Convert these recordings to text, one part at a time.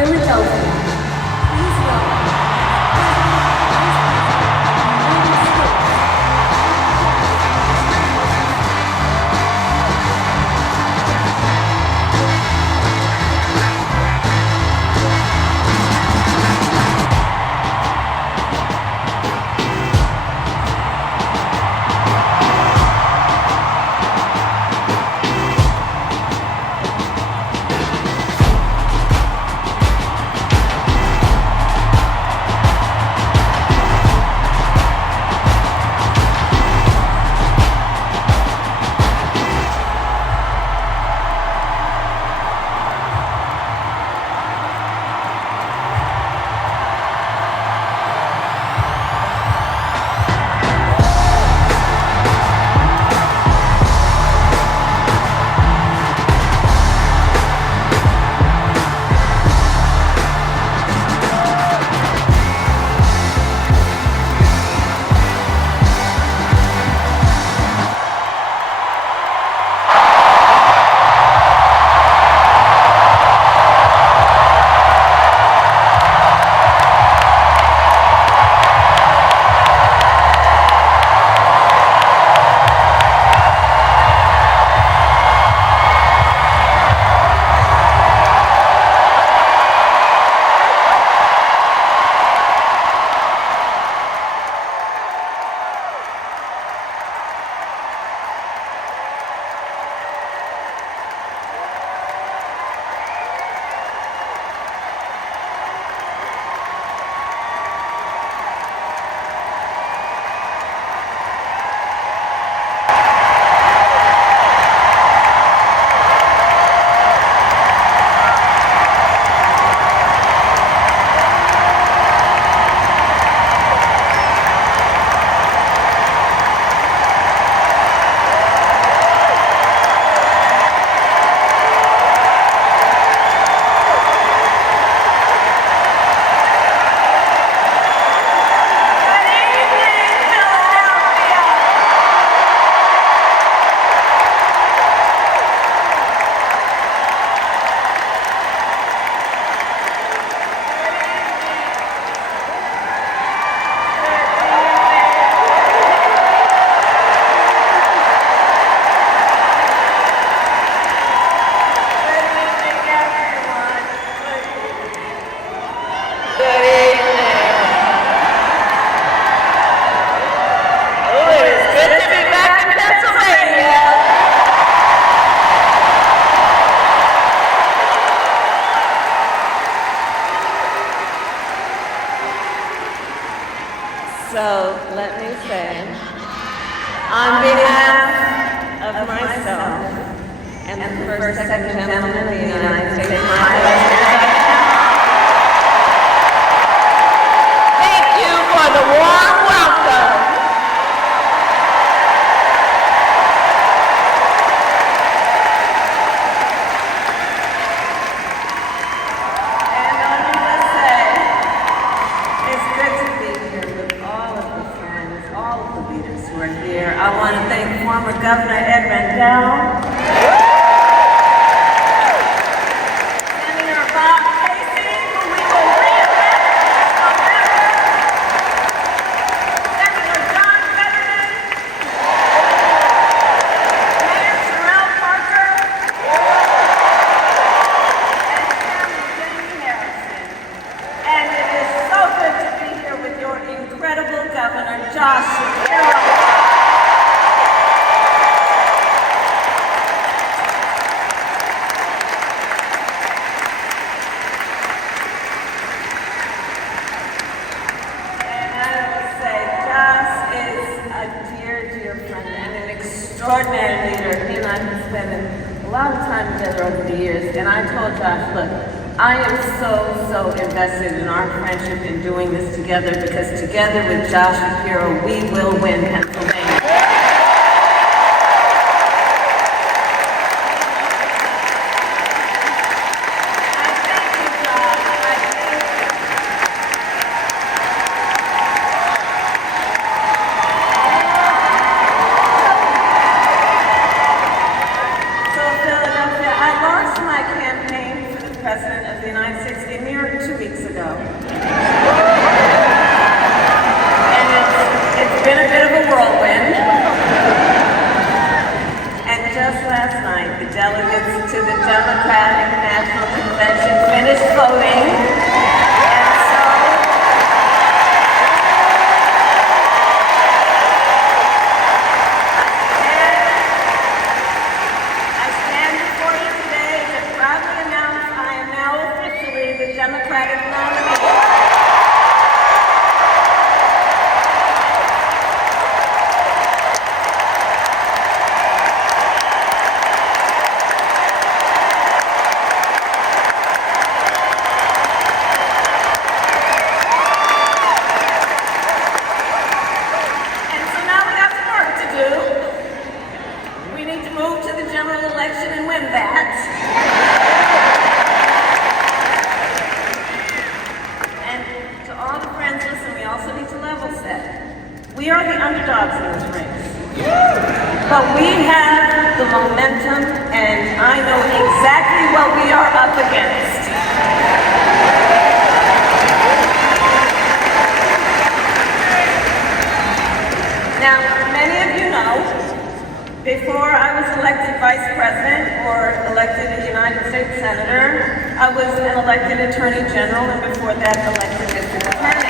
Philadelphia. Please welcome. So let me say, on behalf of myself and the first, second gentleman of the United States, thank you for the warm welcome. And I need to say, it's good to be here with all of the friends, all of the leaders who are here. I want to thank former Governor Ed Rendell, Senator Bob Casey, who we will re-elect this November, Senator John Fetterman, Mayor Sherelle Parker, and Chairman Jenny Harrison. And it is so good to be here with your incredible Governor, Josh Shapiro. Extraordinary leader. He and I have spent a lot of time together over the years, and I told Josh, look, I am so invested in our friendship in doing this together, because together with Josh Shapiro, we will win Pennsylvania. President of the the United States a mere 2 weeks ago. And it's been a bit of a whirlwind. And just last night, the delegates to the Democratic National Convention finished voting. Democratic nominee. And so now we got some work to do. We need to move to the general election and win that. We are the underdogs in this race, but we have the momentum, and I know exactly what we are up against. Now, many of you know, before I was elected vice president or elected a United States senator, I was an elected attorney general, and before that, elected district attorney.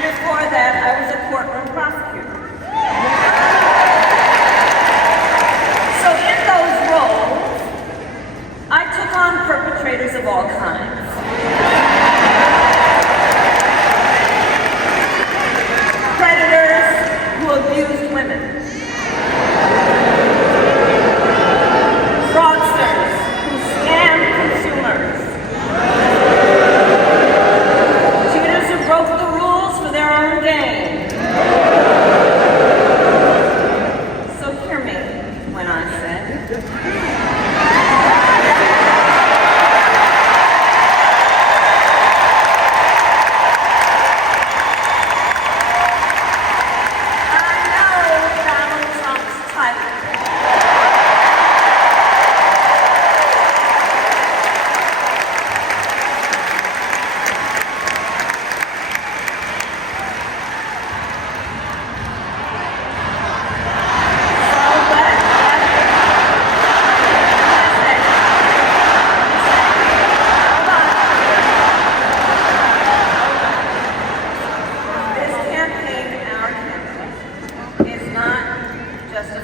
Before that, I was a courtroom prosecutor. So in those roles, I took on perpetrators of all kinds. Predators who abused women. Fraudsters who scammed consumers. Cheaters who broke the rules for their own gain. So hear me when I say, I know Donald Trump's type.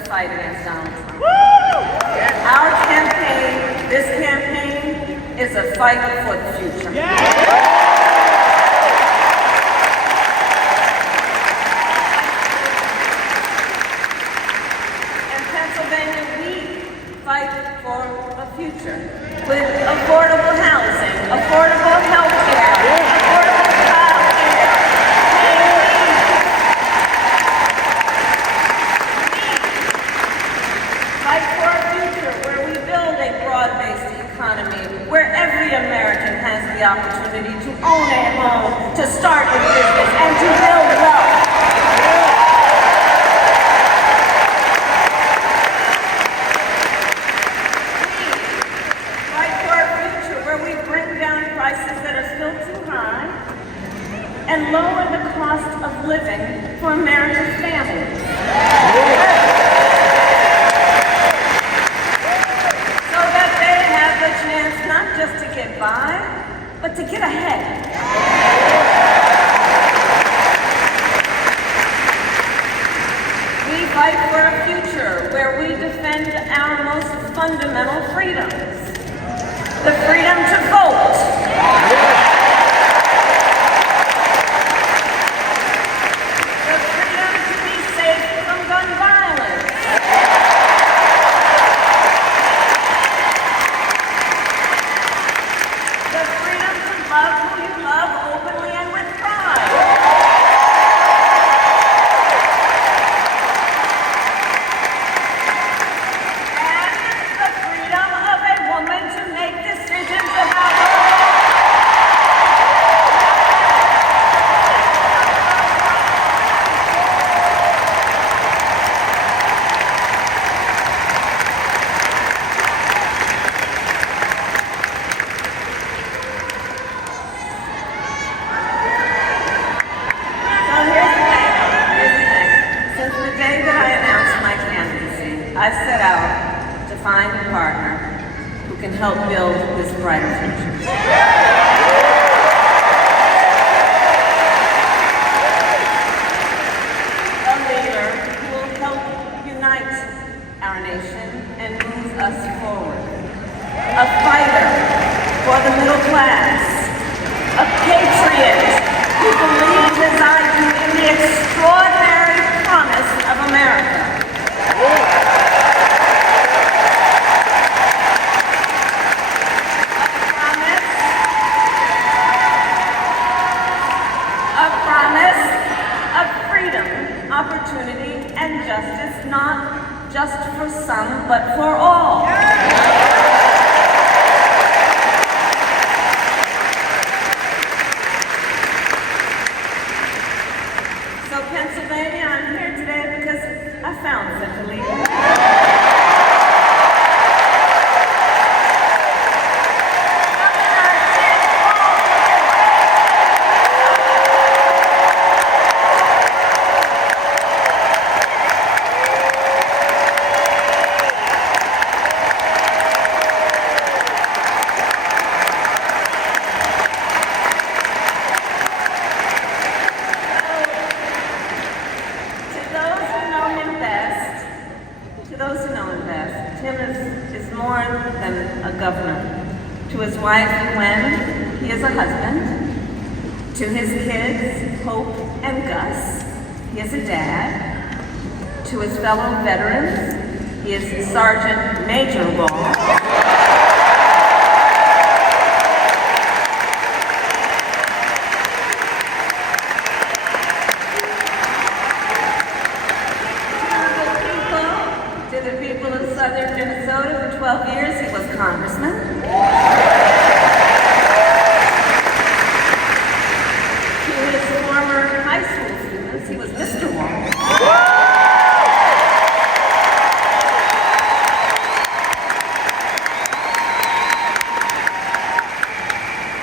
Fight against Donald Trump. Our campaign, this campaign, is a fight for the future. In Pennsylvania, we fight for a future with affordable housing, affordable health care, affordable child care, fight for a future where we build a broad-based economy, where every American has the opportunity to own a home, to start a business, and to build wealth. We fight for a future where we bring down prices that are still too high and lower the cost of living for America's families. The chance not just to get by, but to get ahead. We fight for a future where we defend our most fundamental freedoms. The freedom to vote. The freedom to be safe from gun violence. Love who you love openly and with pride. And the freedom of a woman to make decisions about her life. I set out to find a partner who can help build this brighter future. A leader who will help unite our nation and move us forward. A fighter for the middle class. A patriot who believes as I do in the extraordinary promise of America. A promise of freedom, opportunity, and justice, not just for some, but for all. So Pennsylvania, I'm here today because I found such a leader. Tim is more than a governor. To his wife, Gwen, he is a husband. To his kids, Hope and Gus, he is a dad. To his fellow veterans, he is Sergeant Major Walz. Southern Minnesota for 12 years, he was congressman. To his former high school students, he was Mr. Walz.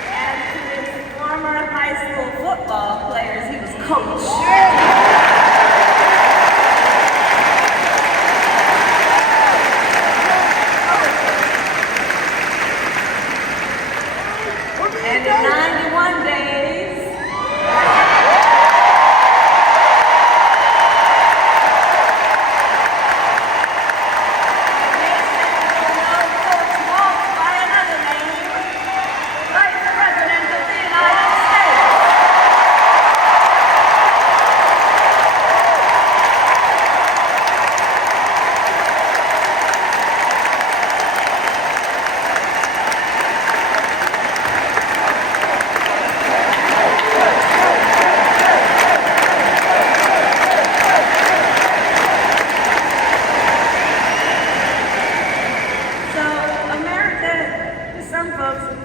And to his former high school football players, he was coach. And in 91 days, Coach Walz by another name, Vice President of the United States.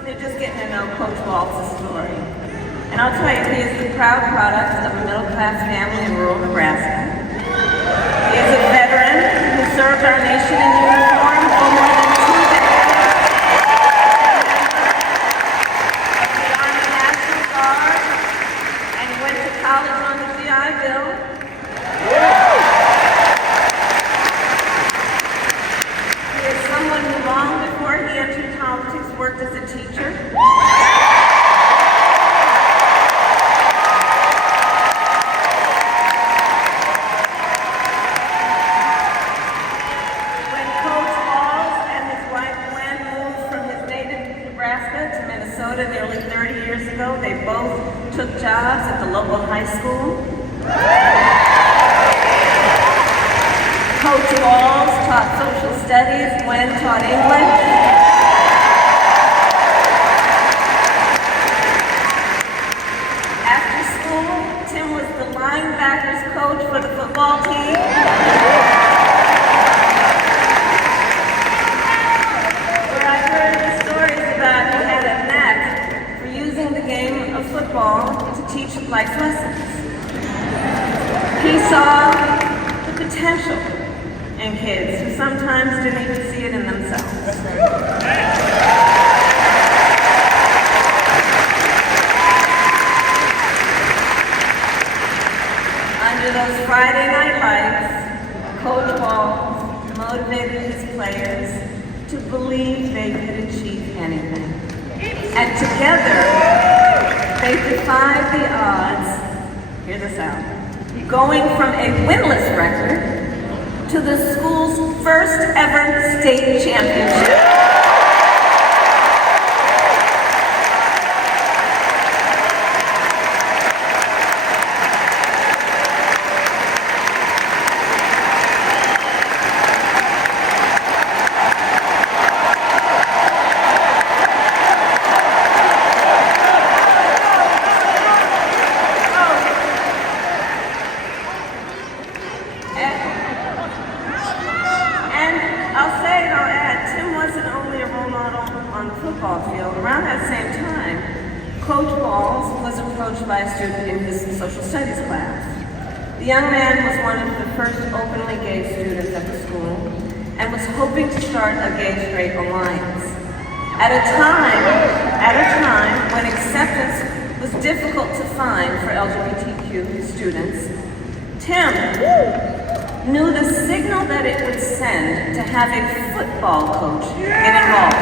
They're just getting to know Coach Walz's story. And I'll tell you, he is the proud product of a middle-class family in rural Nebraska. He is a veteran who served our nation in uniform for more than 2 decades. Of the Army National Guard, and he went to college on the GI Bill. He is someone who long before he entered politics worked as a teacher. When Coach Walz and his wife Gwen moved from his native Nebraska to Minnesota nearly 30 years ago, they both took jobs at the local high school. Coach Walz taught social studies, Gwen taught English. Tim was the linebackers coach for the football team. Where I heard the stories about he had a knack for using the game of football to teach life lessons. He saw the potential in kids who sometimes didn't even see it in themselves. Under those Friday night lights, Coach Walz motivated his players to believe they could achieve anything. And together, they defied the odds, hear this out, going from a winless record to the school's first ever state championship. I'll say and I'll add, Tim wasn't only a role model on the football field. Around that same time, Coach Walz was approached by a student in his social studies class. The young man was one of the first openly gay students at the school and was hoping to start a gay-straight alliance. At a time when acceptance was difficult to find for LGBTQ students, Tim knew the signal that it would send to have a football coach get involved.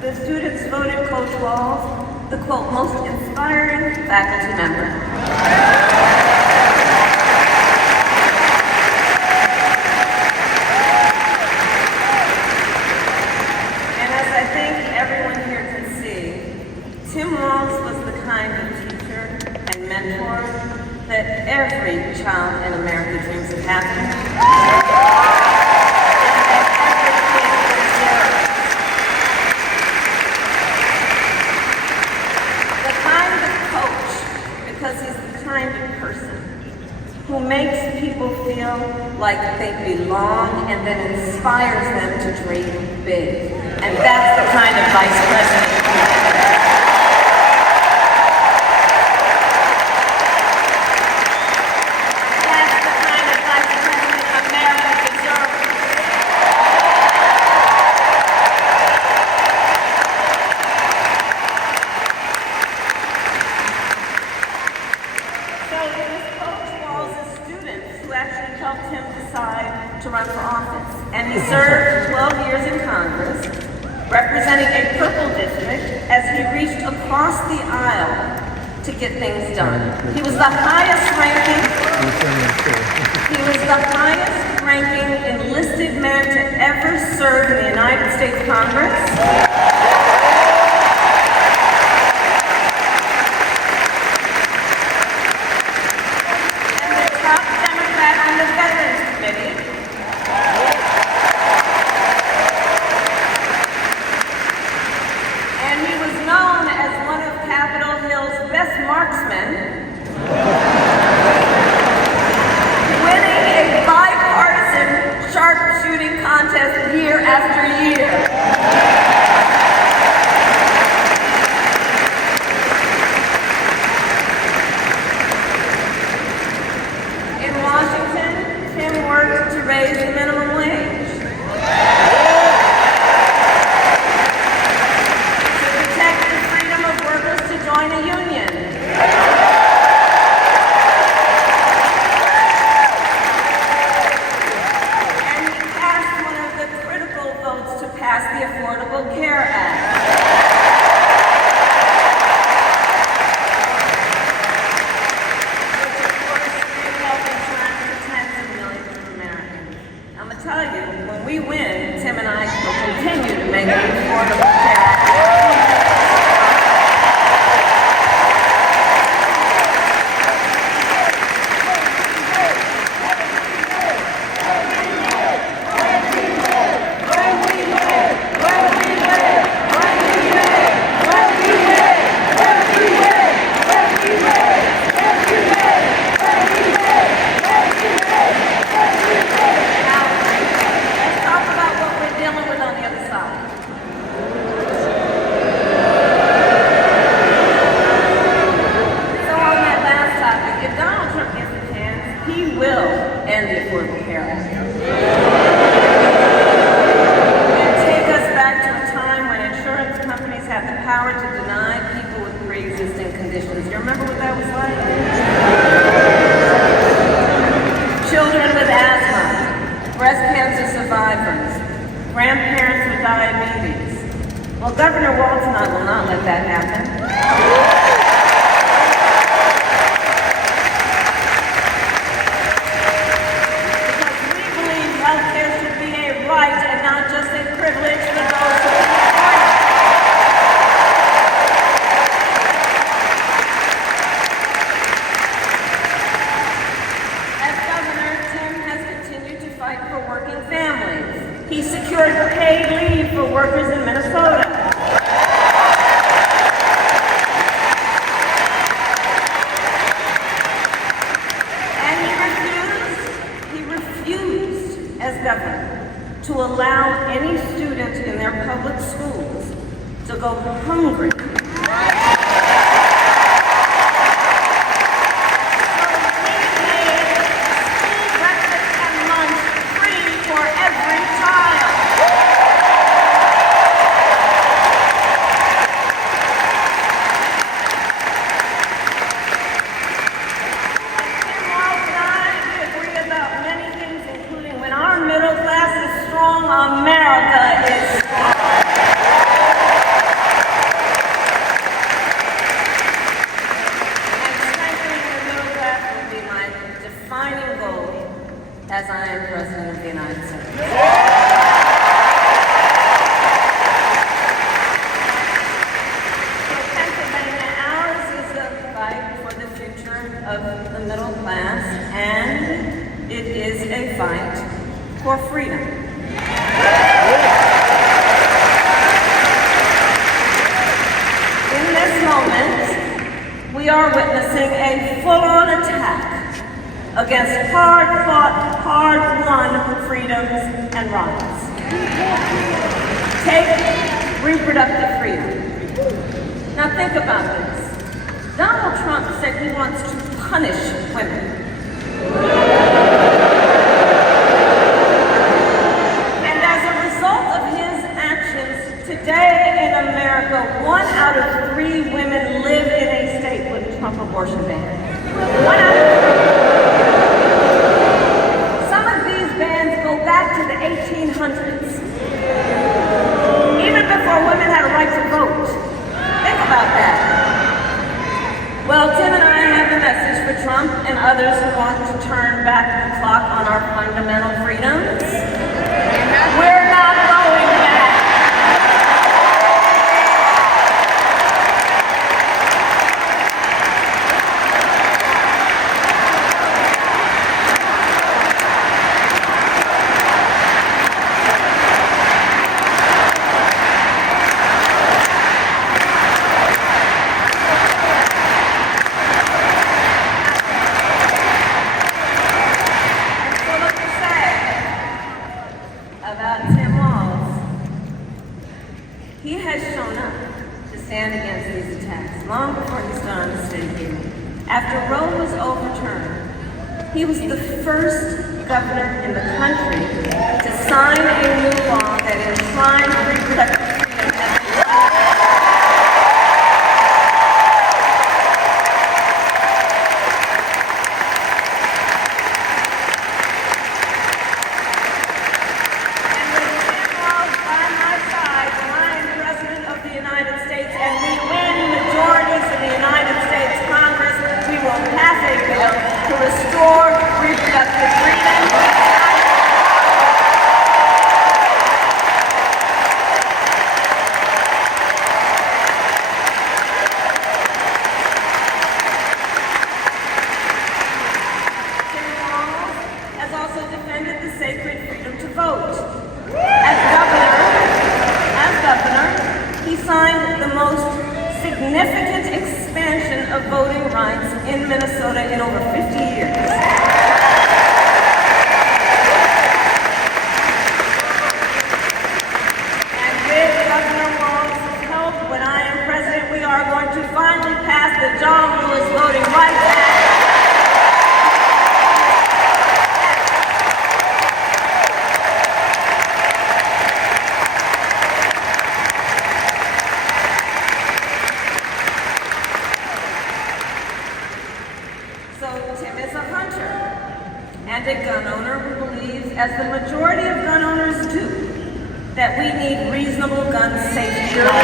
The students voted Coach Walz the, quote, most inspiring faculty member. And as I think everyone here can see, Tim Walz was the kind of teacher and mentor that every child in America dreams of having. Because he's the kind of person who makes people feel like they belong and then inspires them to dream big. And that's the kind of vice president we have. That's the kind of vice president America deserves. So it was Coach Walz's students who actually helped him decide to run for office. And he served 12 years in Congress, representing a purple district as he reached across the aisle to get things done. He was the highest ranking enlisted man to ever serve in the United States Congress. On the Veterans Committee. And he was known as one of Capitol Hill's best marksmen, winning a bipartisan sharpshooting contest year after year. Tim worked to raise the minimum wage, to protect the freedom of workers to join a union, and he passed one of the critical votes to pass the Affordable Care Act. Tell you, when we win, Tim and I will continue to make the Affordable Care Act. When we win, power to deny people with pre-existing conditions. You remember what that was like? Children with asthma, breast cancer survivors, grandparents with diabetes. Well, Governor Walz and I will not let that happen. Because we believe healthcare should be a right and not just a privilege for those who can afford it. As governor, Tim has continued to fight for working families. He secured paid leave for workers in Minnesota. As governor, to allow any student in their public schools to go hungry. So we made school breakfast and lunch free for every child. And Walz and I agree about many things, including when our middle class is strong, America is strong. And strengthening the middle class will be my defining goal as I am President of the United States. So Pennsylvania, ours is a fight for the future of the middle class, and it is a fight for freedom. In this moment, we are witnessing a full-on attack against hard-fought, hard-won freedoms and rights. Take reproductive freedom. Now think about this. Donald Trump said he wants to punish women. Today in America, 1 out of 3 women live in a state with a Trump abortion ban. 1 out of 3. Some of these bans go back to the 1800s. Even before women had a right to vote. Think about that. Well, Tim and I have a message for Trump and others who want to turn back the clock on our fundamental freedoms. We're not going back. About Tim Walz, he has shown up to stand against these attacks long before he stood on the stage here. After Roe was overturned, he was the first governor in the country to sign a new law that enshrined reproductive freedom as a right. To restore reproductive freedom. Tim Walz has also defended the sacred freedom to vote. As governor, he signed the most significant expansion of voting rights in Minnesota in over 50 years. And with Governor Walz's help, when I am president, we are going to finally pass the John Lewis Voting Rights Act. gun safety laws.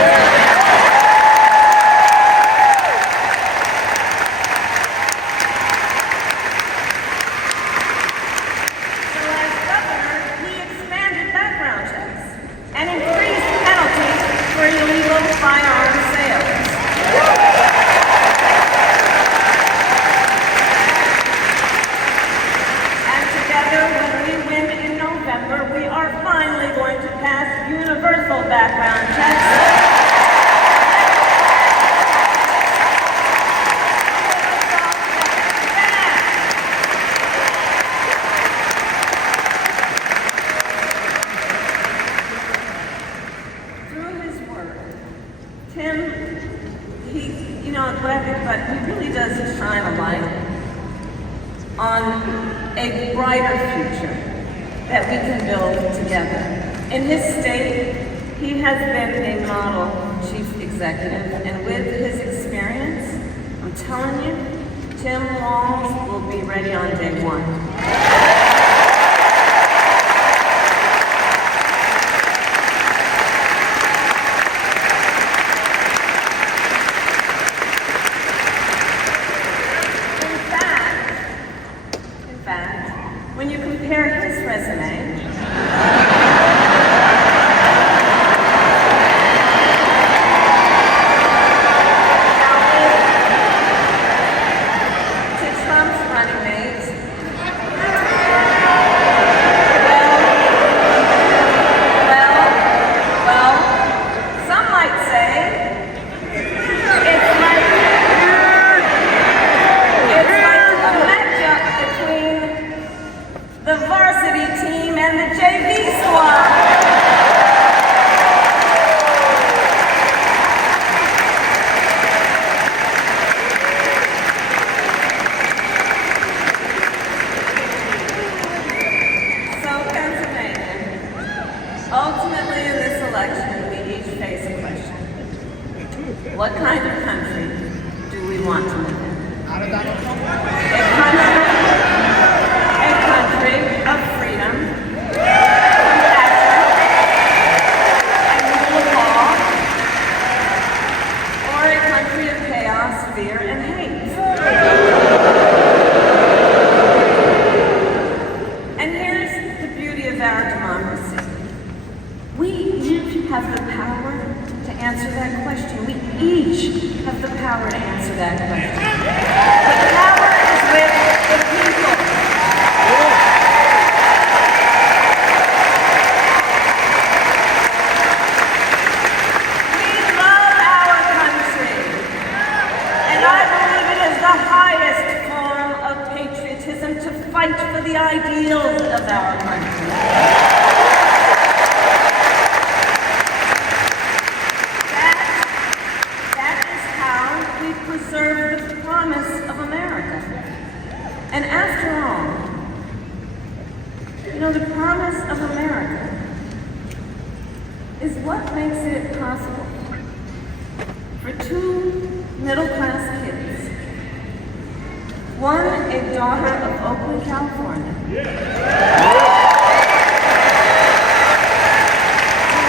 And increased penalties for illegal firearm sales. And together, when we win in November, we are finally going to pass universal background checks. Tim, but he really does shine a light on a brighter future that we can build together. In his state, he has been a model chief executive, and with his experience, I'm telling you, Tim Walz will be ready on day one. When you compare his resume to Trump's running mates, well, some might say it's like a matchup between the varsity team and the JV squad. So, Pennsylvania, ultimately in this election, we each face a question. What kind of country do we want to live in? A country of freedom, compassion, and rule of law, or a country of chaos, fear, and hate. And here's the beauty of our democracy. We each have the power to answer that question. We each have the power to answer that question. The power is with the people. To fight for the ideals of our country. That is how we preserve the promise of America. And after all, the promise of America is what makes it possible for two middle-class kids, one, a daughter of Oakland, California, who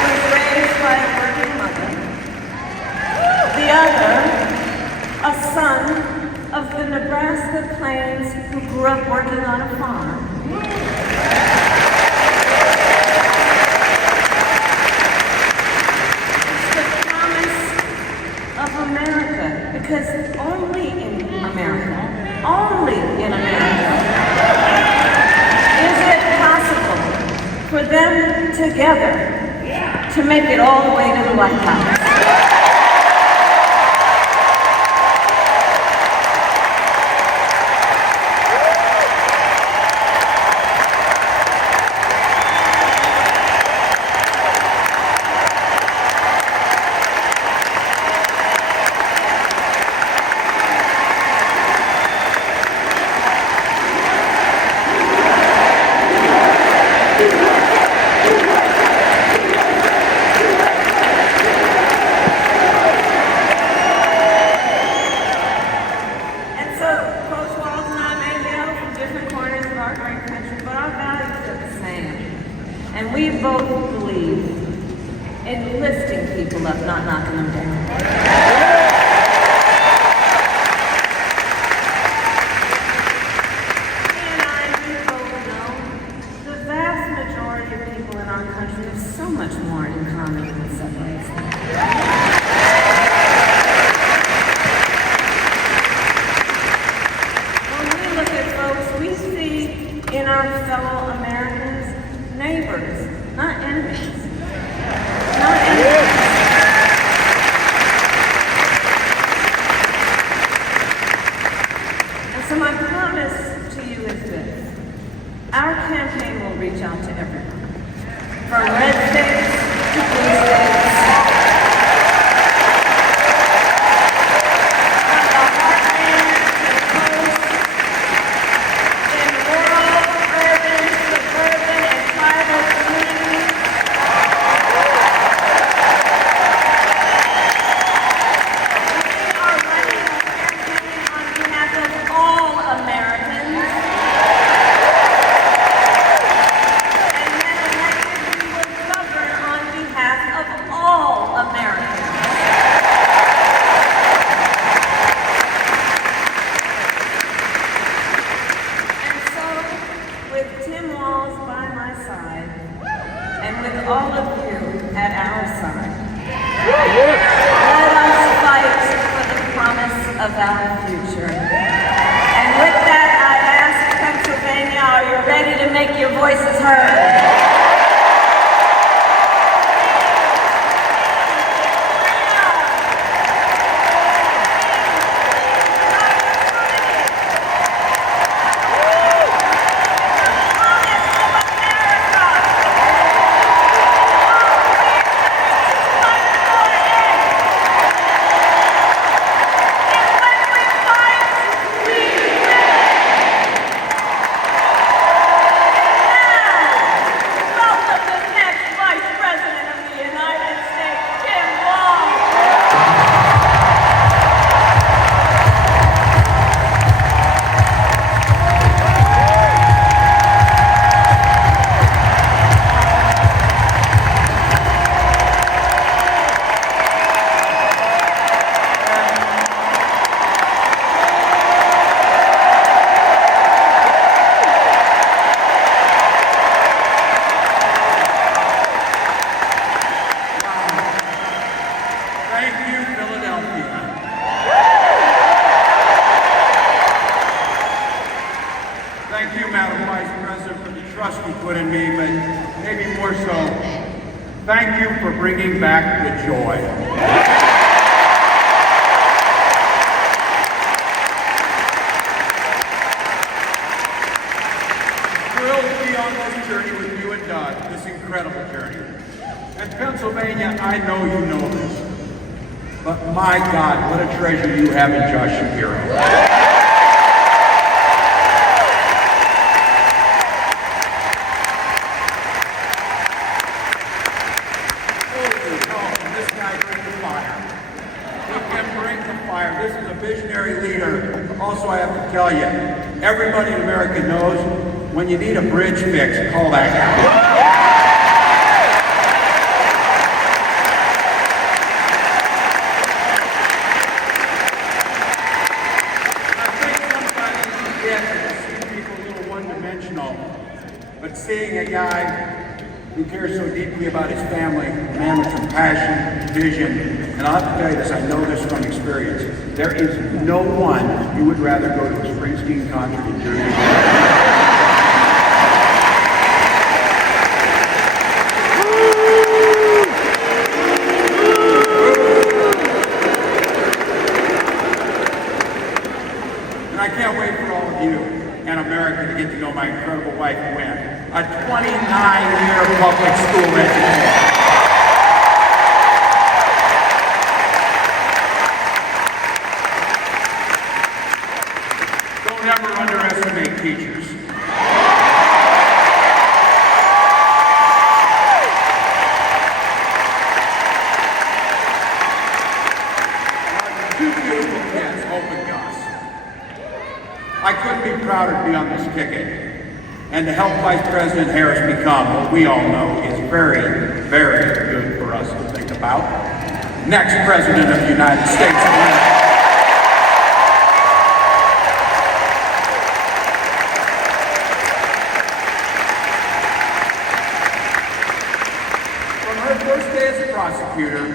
was raised by a working mother. The other, a son of the Nebraska Plains who grew up working on a farm. It's the promise of America, because only in America is it possible for them together to make it all the way to the White House. lifting people up, not knocking them down. And I do both know the vast majority of people in our country have so much more in common than separates them. When we look at folks, we see in our fellow Americans neighbors, not enemies. Not enemies. And so my promise to you is this. Our campaign will reach out to everyone. From red states to blue states. From the heartland to the coast. In rural, urban, suburban, and tribal communities. We are running a campaign on behalf of all Americans. And when elected, we will govern on behalf of all Americans. And so, with Tim Walz by my side, and with all of you at our side, let us fight for the promise of our future. And with that, I ask Pennsylvania, are you ready to make your voices heard? Thank you, Madam Vice President, for the trust you put in me, but maybe more so, thank you for bringing back the joy. Thrilled to be on this journey with you and Doug, this incredible journey. And Pennsylvania, I know you know this, but my God, what a treasure you have in Josh Shapiro. This guy brings the fire. He can bring the fire. This is a visionary leader. Also, I have to tell you, everybody in America knows when you need a bridge fix, call that guy. I think sometimes you forget that you see people a little one-dimensional, but seeing a guy who cares so deeply about his family, a man with compassion, vision, and I'll have to tell you this, I know this from experience. There is no one you would rather go to a Springsteen concert in Jersey. And I can't wait for all of you and America to get to know my incredible wife, Gwen, a 29-year public school educator. Don't ever underestimate teachers. Two beautiful kids, Hope and Gus. I couldn't be prouder to be on this ticket and to help Vice President Harris become what we all know is very, very good for us to think about. about. Next President of the United States of America. From her first day as a prosecutor,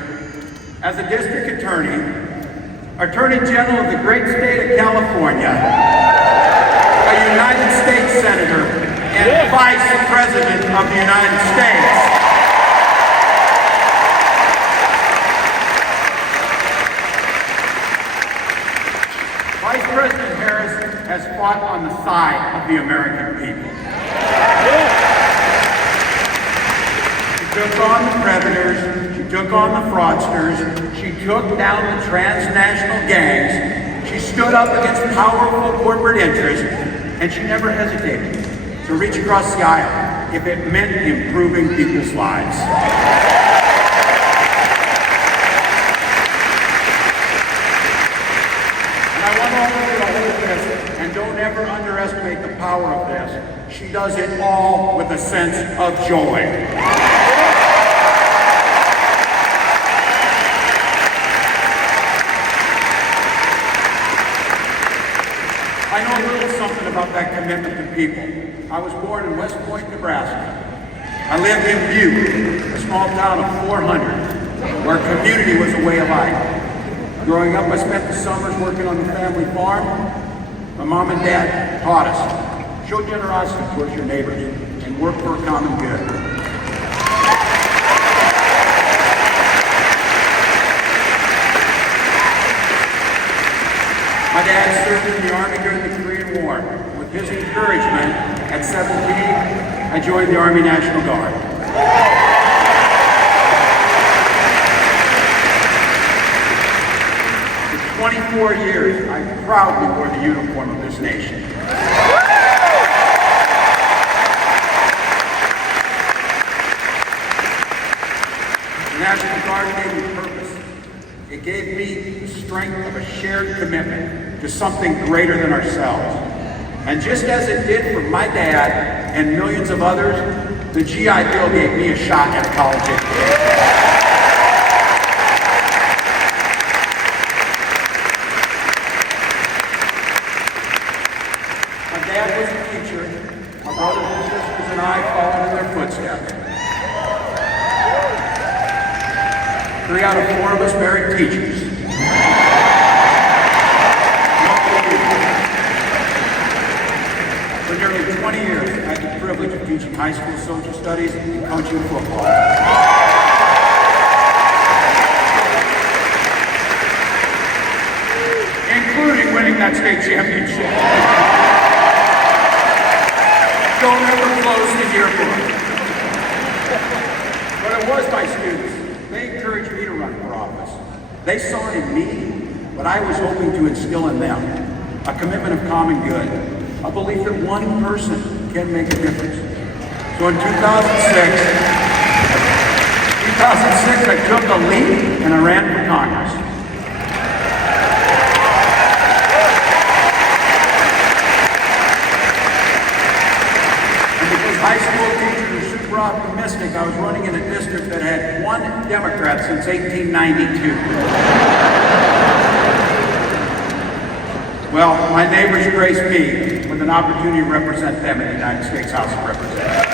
as a district attorney, Attorney General of the great state of California, a United States Senator, and Vice President of the United States. Vice President Harris has fought on the side of the American people. She took on the predators, she took on the fraudsters, she took down the transnational gangs, she stood up against powerful corporate interests, and she never hesitated to reach across the aisle if it meant improving people's lives. And I want all of you to hold this, and don't ever underestimate the power of this. She does it all with a sense of joy. I know a little something about that commitment to people. I was born in West Point, Nebraska. I lived in Butte, a small town of 400, where community was a way of life. Growing up, I spent the summers working on the family farm. My mom and dad taught us, show generosity towards your neighbors and work for a common good. My dad served in the Army during the Korean War. With his encouragement, at 17, I joined the Army National Guard. For 24 years, I proudly wore the uniform of this nation. The National Guard gave me purpose. It gave me the strength of a shared commitment to something greater than ourselves. And just as it did for my dad and millions of others, the GI Bill gave me a shot at a college education. My dad was a teacher. My brothers and sisters and I followed in their footsteps. 3 out of 4 of us married teachers. For nearly 20 years, I had the privilege of teaching high school social studies and coaching football. Including winning that state championship. Don't ever close the yearbook. But it was my students. They encouraged me to run for office. They saw in me what I was hoping to instill in them, a commitment of common good, a belief that one person can make a difference. So in 2006, I took a leap and I ran for Congress. And because high school teachers were super optimistic, I was running in a district that had 1 Democrat since 1892. Well, my neighbors graced me with an opportunity to represent them in the United States House of Representatives.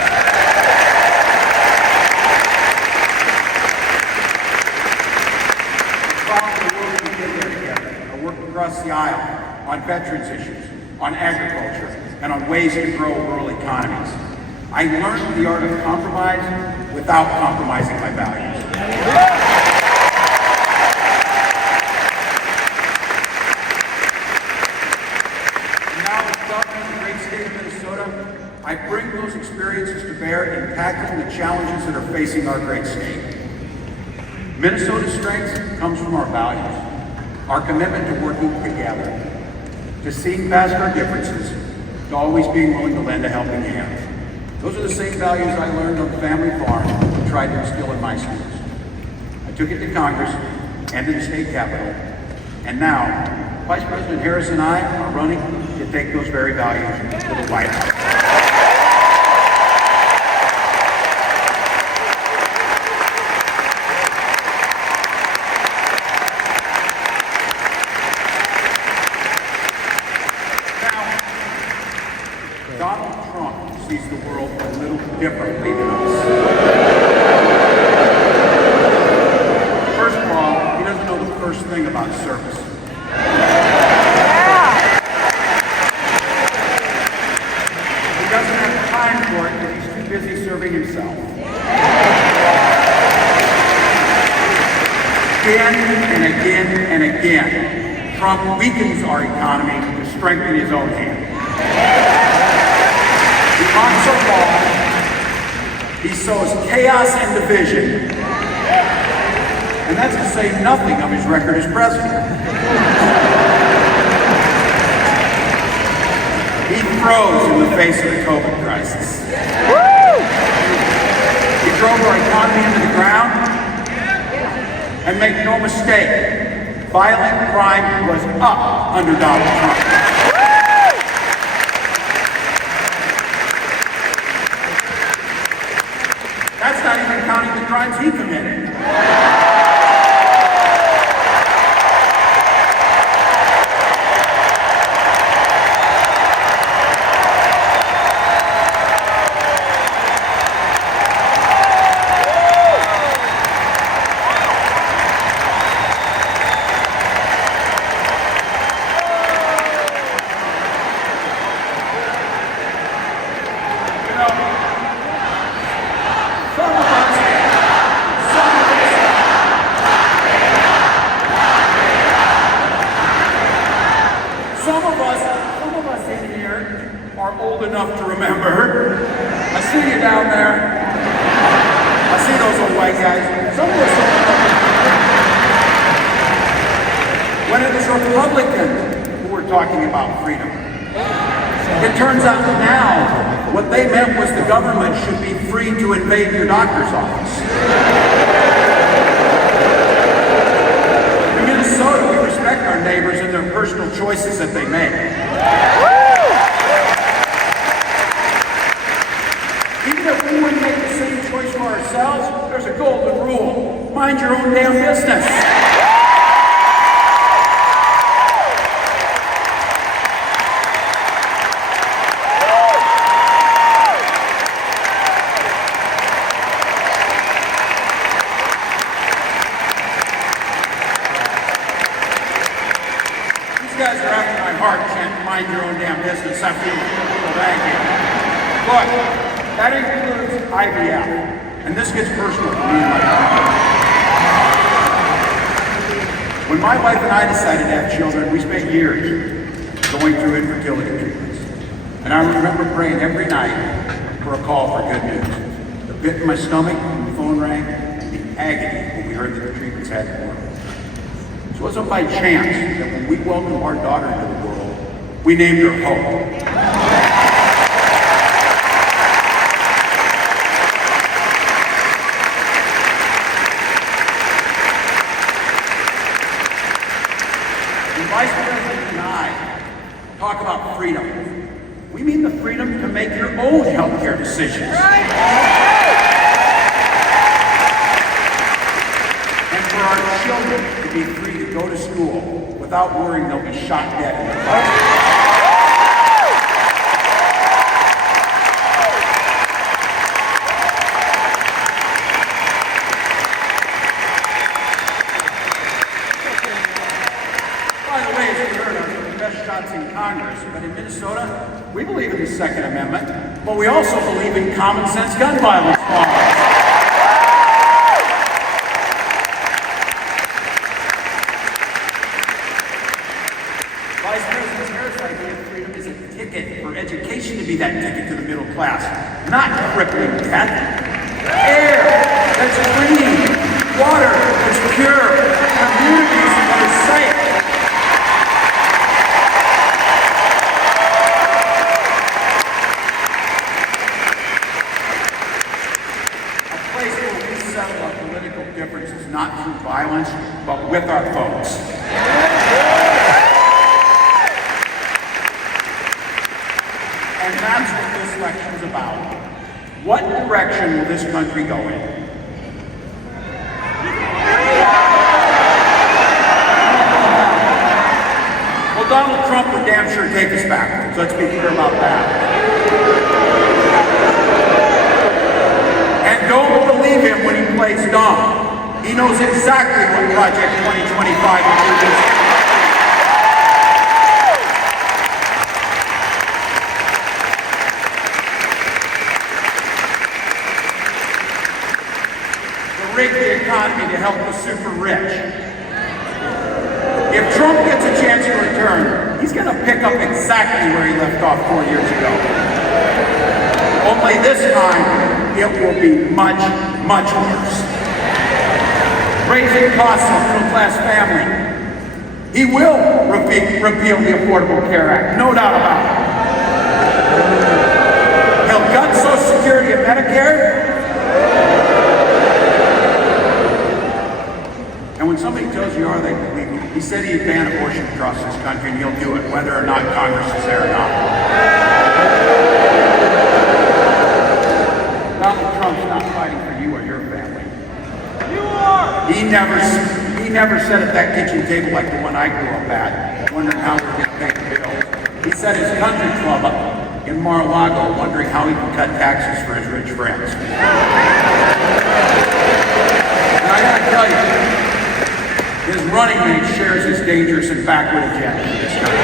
I worked across the aisle on veterans issues, on agriculture, and on ways to grow rural economies. I learned the art of compromise without compromising my values. And now, as governor of the great state of Minnesota, I bring those experiences to bear in tackling the challenges that are facing our great state. Minnesota's strength comes from our values, our commitment to working together, to seeing past our differences, to always being willing to lend a helping hand. Those are the same values I learned on the family farm and tried to instill in my students. I took it to Congress and to the state capitol, and now Vice President Harris and I are running to take those very values to the White House. differently than us. First of all, he doesn't know the first thing about service. He doesn't have time for it because he's too busy serving himself. Again and again and again, Trump weakens our economy to strengthen his own hand. He mocks our law. He sows chaos and division. And that's to say nothing of his record as president. He froze in the face of the COVID crisis. He drove our economy into the ground. And make no mistake, violent crime was up under Donald Trump. That's not even counting the crimes he committed. Some of us in here are old enough to remember. I see you down there. I see those old white guys. Some of us old enough to remember when it was Republicans who were talking about freedom. It turns out now what they meant was the government should be free to invade your doctor's office. In Minnesota, we respect our neighbors and their personal choices that they make. Even if we wouldn't make the same choice for ourselves, there's a golden rule. Mind your own damn business. These guys are after my heart. Can't mind your own damn business. I feel thank you. Look, that includes IVF. And this gets personal for me and my family. When my wife and I decided to have children, we spent years going through infertility treatments. And I remember praying every night for a call for good news. The pit in my stomach when the phone rang, and the agony when we heard that the treatments hadn't worked. So it wasn't by chance that when we welcomed our daughter into the world, we named her Hope. Vice President and I talk about freedom. We mean the freedom to make your own healthcare decisions. And for our children to be free to go to school without worrying they'll be shot dead in the classroom. Shots in Congress, but in Minnesota, we believe in the Second Amendment, but we also believe in common sense gun violence laws. Vice President Harris' idea of freedom is a ticket for education to be that ticket to the middle class, not crippling death. Air that's clean, water that's pure, communities that are safe. Our political differences not through violence, but with our folks. And that's what this election is about. What direction will this country go in? Well, Donald Trump would damn sure take us backwards. Let's be clear about that. believe him when he plays dumb. He knows exactly what Project 2025 will do. Rig the economy to help the super rich. If Trump gets a chance to return, he's going to pick up exactly where he left off 4 years ago. Only this time, it will be much, much worse. Raising costs of middle-class family. He will repeal the Affordable Care Act, no doubt about it. He'll gut Social Security and Medicare. And when somebody tells you, are they legal? He said he'd ban abortion across this country, and he'll do it, whether or not Congress is there or not. Donald Trump's not fighting for you or your family. You are! He never sat at that kitchen table like the one I grew up at, wondering how we're going to pay the bills. He sat at his country club up in Mar-a-Lago, wondering how he can cut taxes for his rich friends. And I gotta tell you, his running mate shares his dangerous and backward agenda for this country.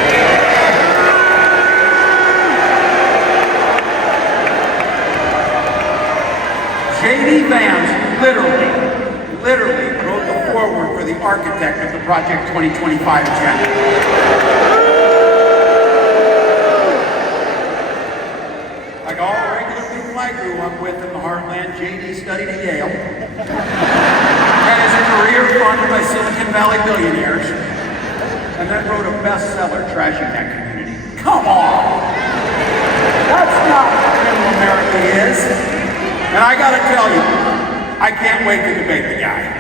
J.D. Vance literally wrote the foreword for the architect of the Project 2025 agenda. Like all regular people I grew up with in the heartland, J.D. studied at Yale. And is a career funded by Silicon Valley billionaires, and then wrote a bestseller trashing that community. Come on! That's not what middle America is. And I gotta tell you, I can't wait to debate the guy.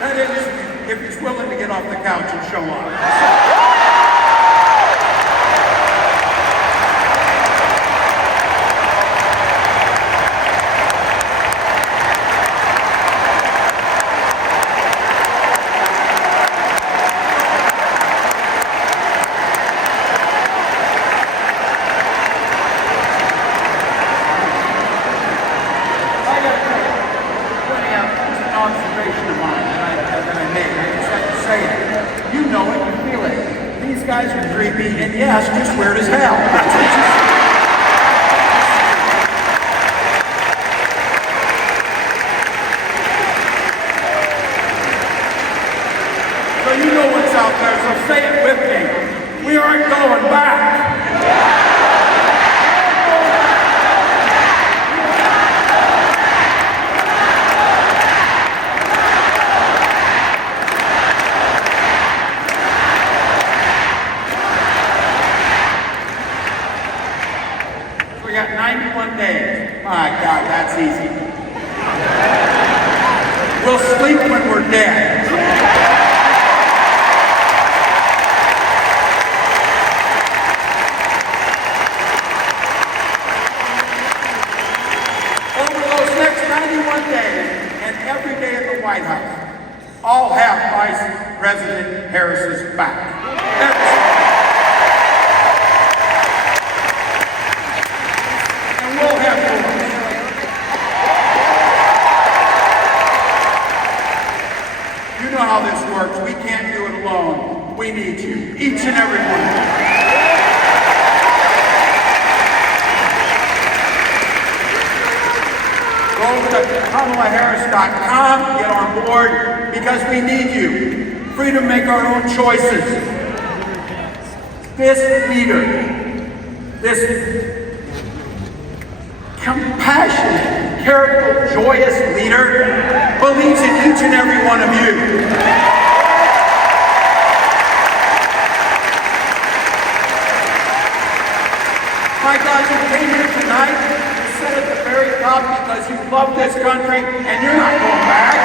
That is, if he's willing to get off the couch and show up. Observation of mine that I made. I just have to say it. You know it, you feel it. These guys are creepy and yes, just weird as hell. That's what you say. So you know what's out there, so say it with me. We aren't going back. We got 91 days. My God, that's easy. We'll sleep when we're dead. Over those next 91 days, and every day at the White House, I'll have Vice President Harris's back. We'll have yours. You know how this works. We can't do it alone. We need you. Each and every one of you. Go to KamalaHarris.com, get on board, because we need you. Free to make our own choices. This leader, this compassionate, careful, joyous leader believes in each and every one of you. My God, you came here tonight, you sat at the very top because you love this country and you're not going back.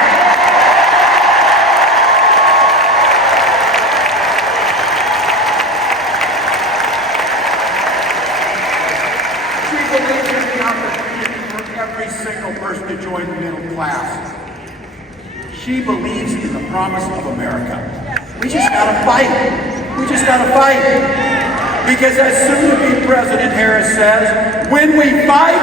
believes in the opportunity for every single person to join the middle class. She believes in the promise of America. We just gotta fight. We just gotta fight. Because as soon-to-be President Harris says, when we fight,